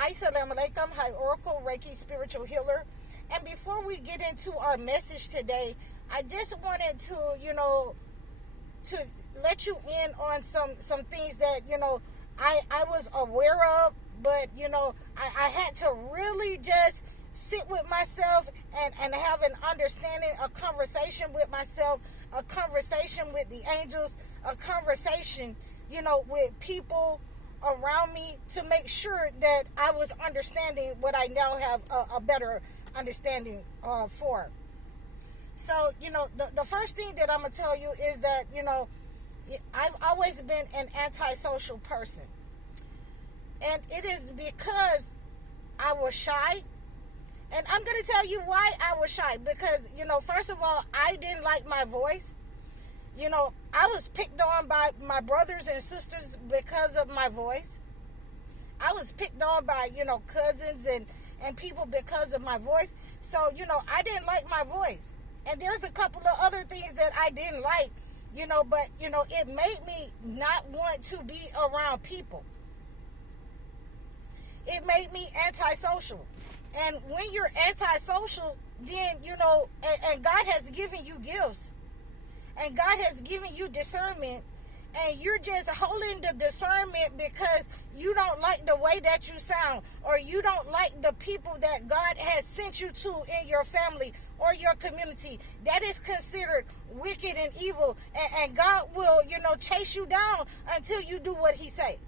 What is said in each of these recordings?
Assalamu alaikum, High Oracle, Reiki Spiritual Healer. And before we get into our message today, I just wanted to let you in on some things that, I was aware of, but, I had to really just sit with myself and have an understanding, a conversation with myself, a conversation with the angels, a conversation, with people around me to make sure that I was understanding what I now have a better understanding for. So, the first thing that I'm going to tell you is that, I've always been an antisocial person. And it is because I was shy. And I'm going to tell you why I was shy. Because, first of all, I didn't like my voice. I was picked on by my brothers and sisters because of my voice. I was picked on by, cousins and people because of my voice. So, I didn't like my voice. And there's a couple of other things that I didn't like, but, it made me not want to be around people. It made me antisocial. And when you're antisocial, then, and God has given you gifts. And God has given you discernment, and you're just holding the discernment because you don't like the way that you sound, or you don't like the people that God has sent you to in your family or your community. That is considered wicked and evil, and God will, chase you down until you do what he say.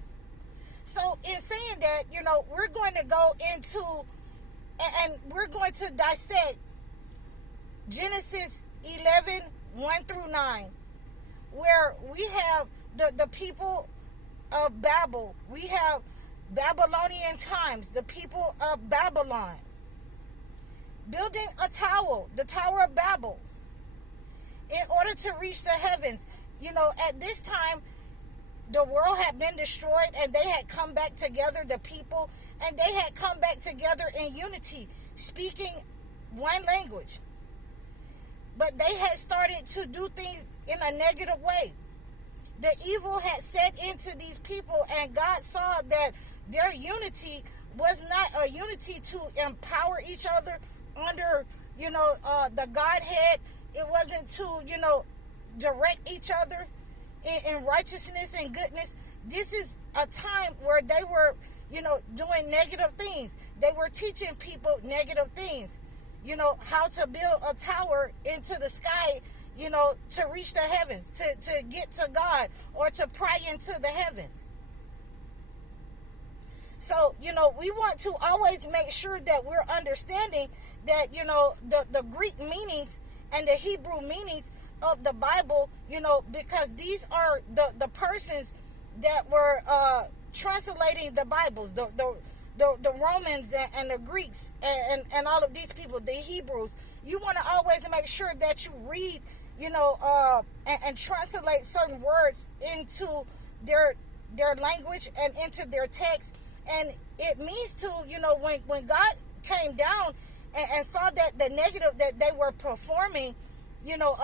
So in saying that, we're going to go into, and we're going to dissect Genesis 11, 1 through 9, where we have the people of Babel. We have Babylonian times, the people of Babylon, building a tower, the Tower of Babel, in order to reach the heavens. At this time, the world had been destroyed, and they had come back together, the people, and they had come back together in unity, speaking one language. But they had started to do things in a negative way. The evil had set into these people, and God saw that their unity was not a unity to empower each other under, the Godhead. It wasn't to, direct each other in righteousness and goodness. This is a time where they were, doing negative things. They were teaching people negative things. How to build a tower into the sky, to reach the heavens, to get to God, or to pry into the heavens. So, we want to always make sure that we're understanding that, the Greek meanings and the Hebrew meanings of the Bible, because these are the persons that were translating the Bibles, the Romans and the Greeks and all of these people, the Hebrews. You want to always make sure that you read, and translate certain words into their language and into their text. And it means to, when God came down and saw that the negative that they were performing,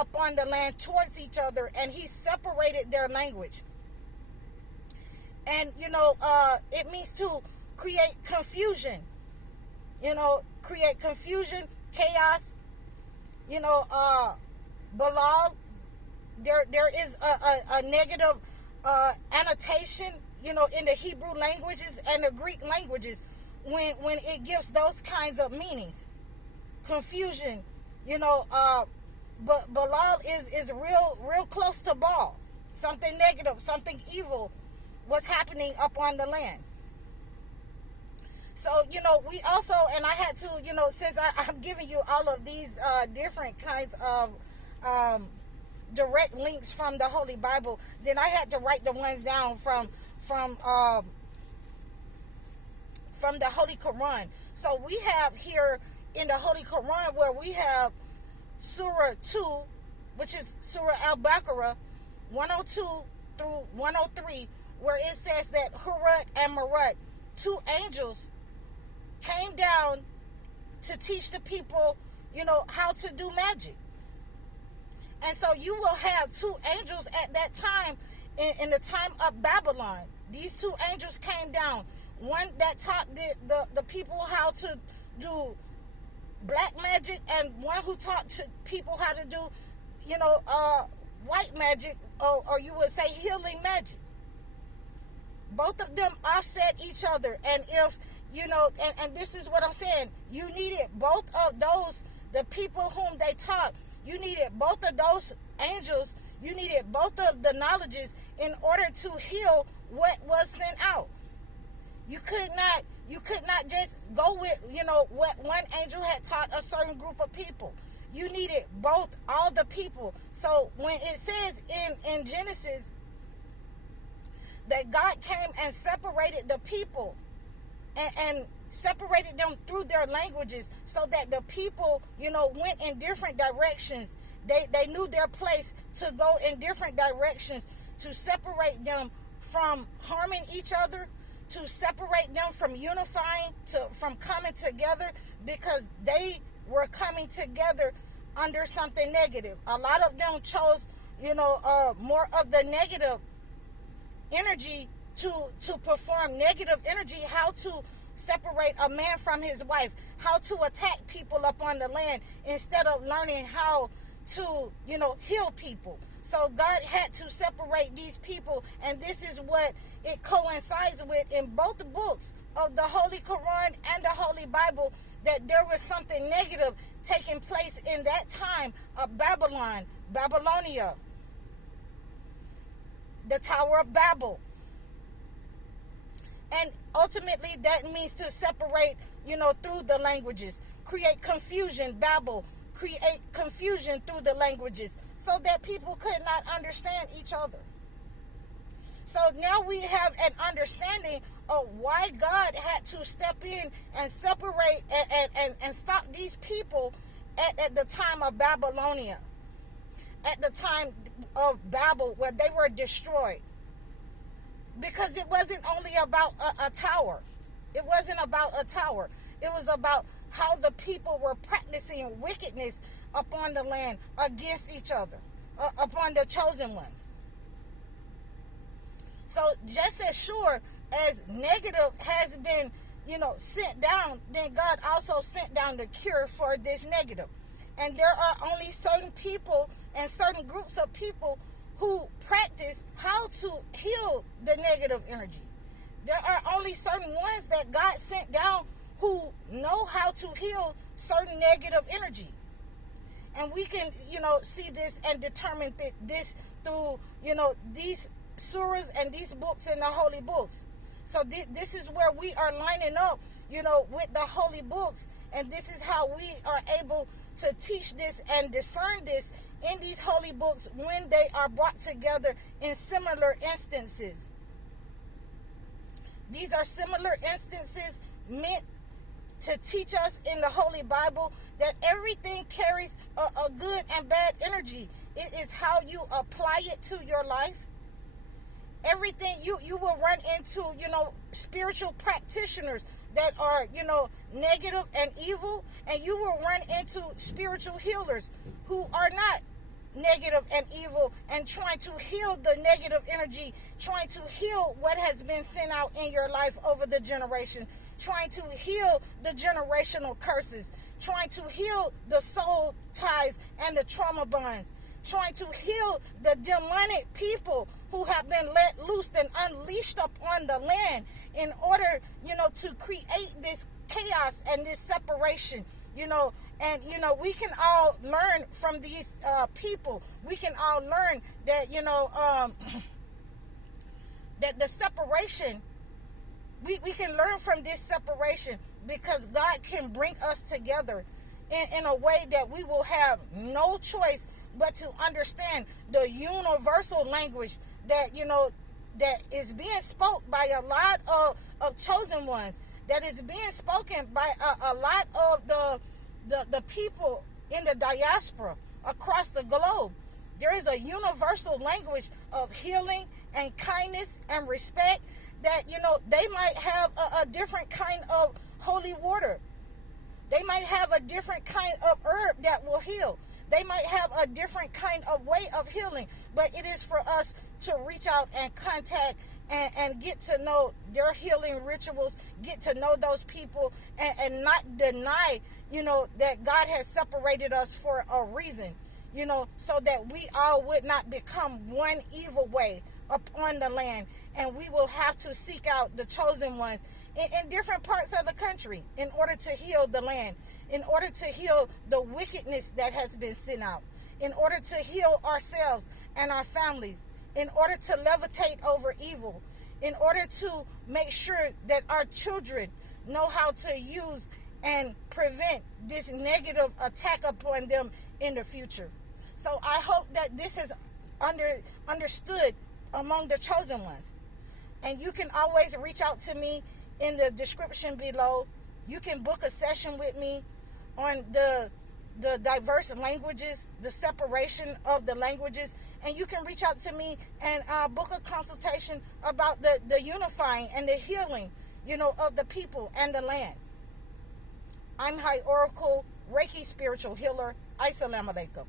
upon the land towards each other, and he separated their language. And, it means to create confusion, chaos, Balal. There is a negative annotation, in the Hebrew languages and the Greek languages when it gives those kinds of meanings. Confusion, but Balal is real close to Baal. Something negative, something evil was happening up on the land. So, we also, and I had to, since I'm giving you all of these different kinds of direct links from the Holy Bible, then I had to write the ones down from the Holy Quran. So we have here in the Holy Quran where we have Surah 2, which is Surah Al-Baqarah, 102 through 103, where it says that Hurut and Marut, two angels, came down to teach the people, how to do magic. And so you will have two angels at that time in the time of Babylon. These two angels came down one that taught the people how to do black magic, and one who taught to people how to do, white magic, or you would say healing magic. Both of them offset each other. And if, and this is what I'm saying, you needed both of those, the people whom they taught, you needed both of those angels, you needed both of the knowledges in order to heal what was sent out. You could not just go with, what one angel had taught a certain group of people. You needed both, all the people. So when it says in Genesis that God came and separated the people and separated them through their languages, so that the people, went in different directions. They knew their place to go in different directions, to separate them from harming each other, to separate them from unifying, from coming together, because they were coming together under something negative. A lot of them chose, more of the negative energy to perform negative energy, how to separate a man from his wife, how to attack people up on the land, instead of learning how to, heal people. So God had to separate these people, and this is what it coincides with in both the books of the Holy Quran and the Holy Bible, that there was something negative taking place in that time of Babylonia, the Tower of Babel. And ultimately that means to separate, through the languages, create confusion, Babel, create confusion through the languages, so that people could not understand each other. So now we have an understanding of why God had to step in and separate and stop these people at the time of Babylonia, at the time of Babel, where they were destroyed. Because it wasn't only about a tower. It wasn't about a tower. It was about how the people were practicing wickedness upon the land against each other, upon the chosen ones. So just as sure as negative has been, sent down, then God also sent down the cure for this negative. And there are only certain people and certain groups of people who practice how to heal the negative energy. There are only certain ones that God sent down who know how to heal certain negative energy. And we can, see this and determine this through, these surahs and these books in the holy books. So this is where we are lining up, with the holy books. And this is how we are able to teach this and discern this in these holy books when they are brought together in similar instances. These are similar instances meant to teach us in the Holy Bible that everything carries a good and bad energy. It is how you apply it to your life. Everything you will run into, spiritual practitioners that are, negative and evil, and you will run into spiritual healers who are not negative and evil and trying to heal the negative energy, trying to heal what has been sent out in your life over the generation, trying to heal the generational curses, trying to heal the soul ties and the trauma bonds, trying to heal the demonic people who have been let loose and unleashed upon the land in order, to create this chaos and this separation, and, we can all learn from these people. We can all learn that, that the separation, we can learn from this separation, because God can bring us together in a way that we will have no choice but to understand the universal language that, that is being spoke by a lot of chosen ones, that is being spoken by a lot of the people in the diaspora across the globe. There is a universal language of healing and kindness and respect that, they might have a different kind of holy water. They might have a different kind of herb that will heal. They might have a different kind of way of healing, but it is for us to reach out and contact and get to know their healing rituals, get to know those people, and not deny, that God has separated us for a reason, so that we all would not become one evil way upon the land, and we will have to seek out the chosen ones in different parts of the country in order to heal the land, in order to heal the wickedness that has been sent out, in order to heal ourselves and our families, in order to levitate over evil, in order to make sure that our children know how to use and prevent this negative attack upon them in the future. So I hope that this is understood among the chosen ones. And you can always reach out to me in the description below. You can book a session with me on the diverse languages, the separation of the languages, and you can reach out to me and book a consultation about the unifying and the healing, of the people and the land. I'm High Oracle Reiki Spiritual Healer. Assalamu alaikum.